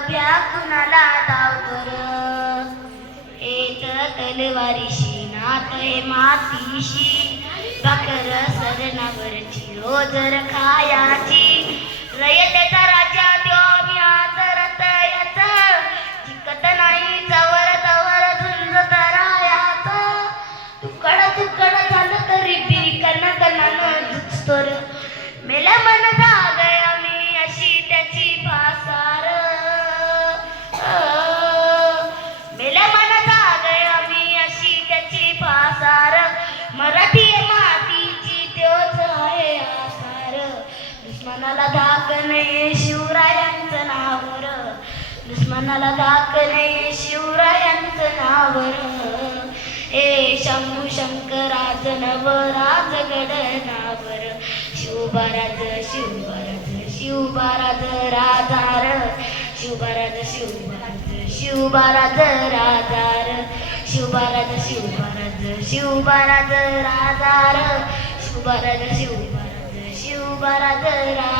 भ्या कुणाला धावतर एक तलवारीशी नात हे मातीशी भाकर सरणावरची रोजर खायाची रयतेचा राजा त्यो मी आदरत याच जिकत नाही चवर तवर झुंजत रायाच तुकड तुकड झालं तरी बी कणकणानं झुजतोर मेला मन जागया मी अशी त्याची भासार मेला मन जागया मी अशी त्याची भासार मराठी मातीची त्योच आहे आसार दुश्मनाला धाक नाही शिवरायांचं नावर दुश्मनाला धाक नाही शिवरायांचं नावर हे शंभू शंकराज नवराज गडनावर शिवबाराज शिवबाराज शिवबाराज राजार शिवबाराज शिवबाराज शिवबाराज राजार शिवबाराज शिवबाराज शिवबाराज राजार शिवबाराज शिवबाराज शिवबाराज राजार